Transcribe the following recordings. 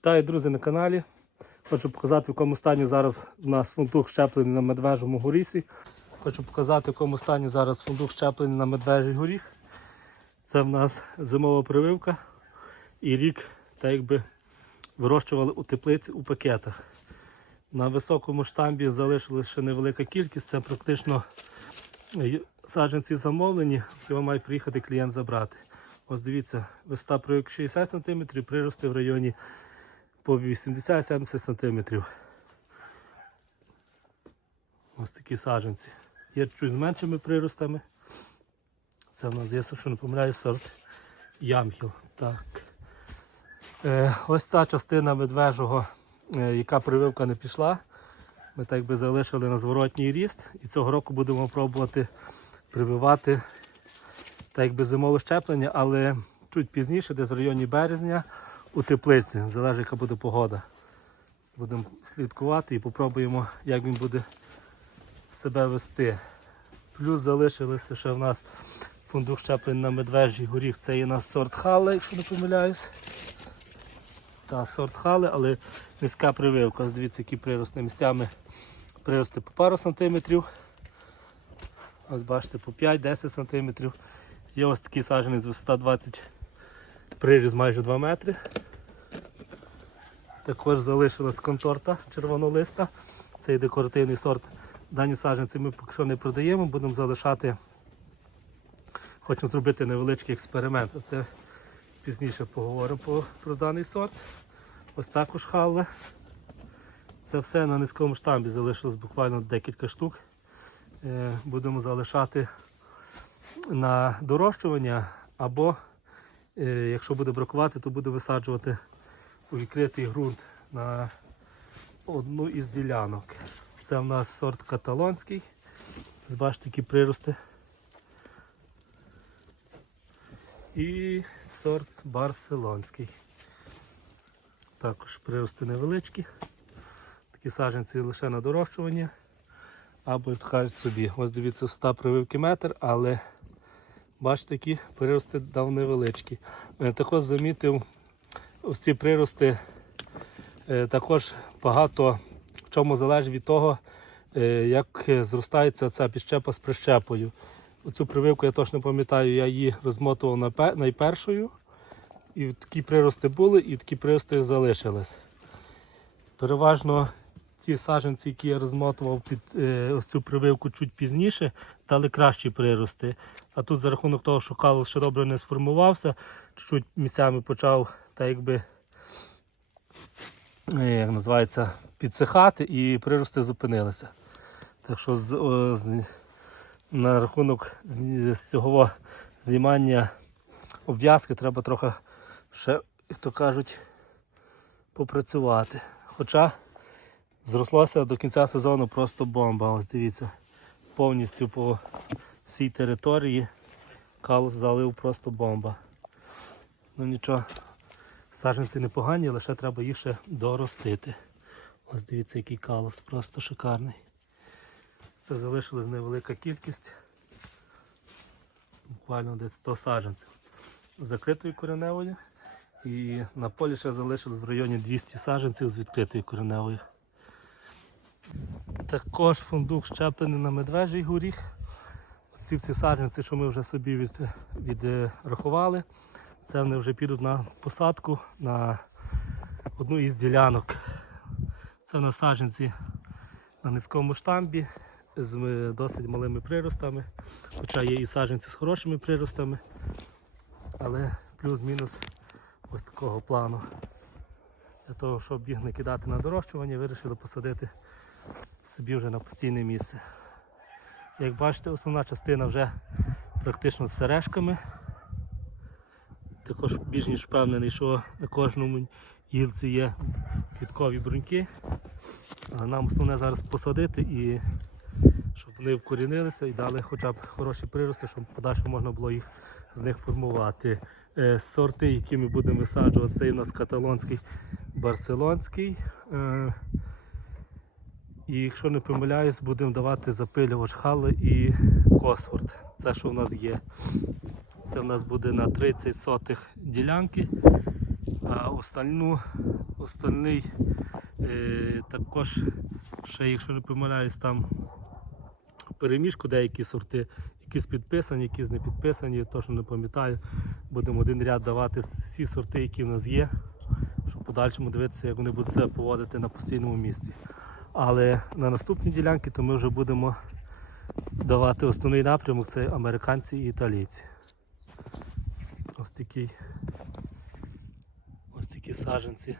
Вітаю, друзі, на каналі. Хочу показати, в якому стані зараз у нас фунтук щеплений на медвежому горісі. Хочу показати, в якому стані зараз фундук щеплений на медвежий горіх. Це в нас зимова прививка. І рік так якби вирощували у теплиці у пакетах. На високому штамбі залишилась ще невелика кількість. Це практично е, саджанці замовлені, його має приїхати клієнт забрати. Ось дивіться, висота прививки 60 см, прирости в районі по 80-70 см. Ось такі саджанці. Є чуть з меншими приростами. Це в нас є, якщо не помиляю, сорт ямхіл. Так. Е, ось та частина медвежого, е, яка прививка не пішла. Ми так би залишили на зворотній ріст. І цього року будемо пробувати прививати так якби зимове щеплення, але чуть пізніше, десь в районі березня, у теплиці, залежить яка буде погода. Будемо слідкувати і попробуємо, як він буде себе вести. Плюс залишилися ще в нас фундук щеплень на медвежий горіх. Це є у нас сорт Хале, якщо не помиляюсь. Та сорт Хале, але низька прививка. Дивіться, які прирости місцями прирости по пару сантиметрів. Ось бачите, по 5-10 сантиметрів. Є ось такий саджаний з висота 20 приріз майже 2 метри. Також залишилась конторта червонолиста. Цей декоративний сорт. Дані саджанці ми поки що не продаємо, будемо залишати. Хочемо зробити невеличкий експеримент. Це пізніше поговоримо про, про даний сорт. Ось також халва. Це все на низькому штамбі залишилось буквально декілька штук. Е, Будемо залишати на дорощування, або е, якщо буде бракувати, то буде висаджувати у відкритий ґрунт на одну із ділянок. Це в нас сорт каталонський. Бачите, які прирости. І сорт барселонський. Також прирости невеличкі. Такі саджанці лише на дорощування. Або як кажуть собі. Ось дивіться, вста прививки метр, але бачите, які прирости дав невеличкі. Е, Також замітив ось ці прирости е, також багато в чому залежить від того, е, як зростається ця підщепа з прищепою. Оцю прививку я точно пам'ятаю, я її розмотував найпершою. І такі прирости були, і такі прирости залишились. Переважно ті саджанці, які я розмотував під е, ось цю прививку чуть пізніше, дали кращі прирости. А тут за рахунок того, що калус ще добре не сформувався, чуть місцями почав так якби е, як називається, підсихати і прирости зупинилися. Так що з, о, з, на рахунок з, з цього знімання обв'язки треба трохи ще, як то кажуть, попрацювати. Хоча зрослося до кінця сезону просто бомба. Ось дивіться, повністю по всій території калус залив просто бомба. Ну нічого, саджанці непогані, лише треба їх ще доростити. Ось дивіться, який калус, просто шикарний. Це залишилась невелика кількість. Буквально десь 100 саджанців закритою кореневою. І на полі ще залишилось в районі 200 саджанців з відкритою кореневою. Також фундук щеплений на медвежий горіх. Ці всі саджанці, що ми вже собі від, відрахували, це вони вже підуть на посадку на одну із ділянок. Це на саджанці на низькому штамбі з досить малими приростами. Хоча є і саджанці з хорошими приростами, але плюс-мінус ось такого плану. Для того, щоб їх не кидати на дорощування, вирішили посадити собі вже на постійне місце. Як бачите, основна частина вже практично з сережками. Також більш ніж впевнений, що на кожному гілці є квіткові бруньки. Нам основне зараз посадити і щоб вони вкорінилися і дали хоча б хороші прирости, щоб подальше можна було їх з них формувати. Е, Сорти, які ми будемо висаджувати, це у нас каталонський барселонський. Е, І якщо не помиляюсь, будемо давати запилювач хали і косворд. Це, що в нас є. Це в нас буде на 30 сотих ділянки, а остальну Остальний е, також, ще, якщо не помиляюсь, там переміжку деякі сорти, якісь підписані, якісь не підписані, точно не пам'ятаю. Будемо один ряд давати всі сорти, які в нас є, щоб подальшому дивитися, як вони будуть себе поводити на постійному місці. Але на наступній ділянці то ми вже будемо давати основний напрямок це американці і італійці. Ось такий. Ось такі саджанці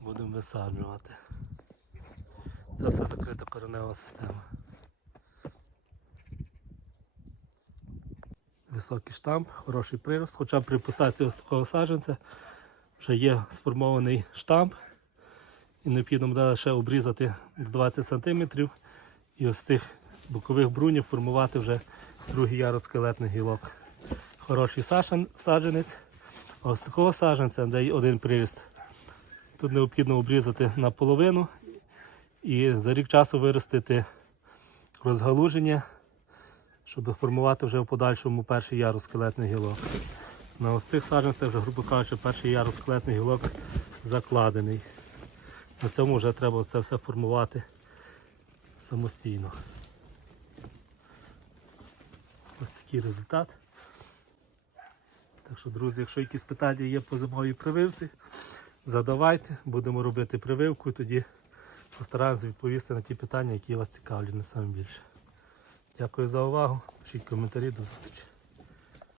будемо висаджувати. Це все закрита коренева система. Високий штамп, хороший прирост, хоча при посадці ось такого саджанця вже є сформований штамп. І необхідно буде ще обрізати 20 см і ось з цих бокових брунів формувати вже другий ярус скелетних гілок. Хороший сажен- саджанець. Ось такого саджанця, де є один приріст, тут необхідно обрізати наполовину і за рік часу виростити розгалуження, щоб формувати вже в подальшому перший ярус скелетних гілок. На ось цих саджанцях вже, грубо кажучи, перший ярус скелетних гілок закладений. На цьому вже треба це все формувати самостійно. Ось такий результат. Так що, друзі, якщо якісь питання є по зимовій прививці, задавайте, будемо робити прививку і тоді постараємося відповісти на ті питання, які вас цікавлять найбільше. Дякую за увагу. Пишіть коментарі, до зустрічі.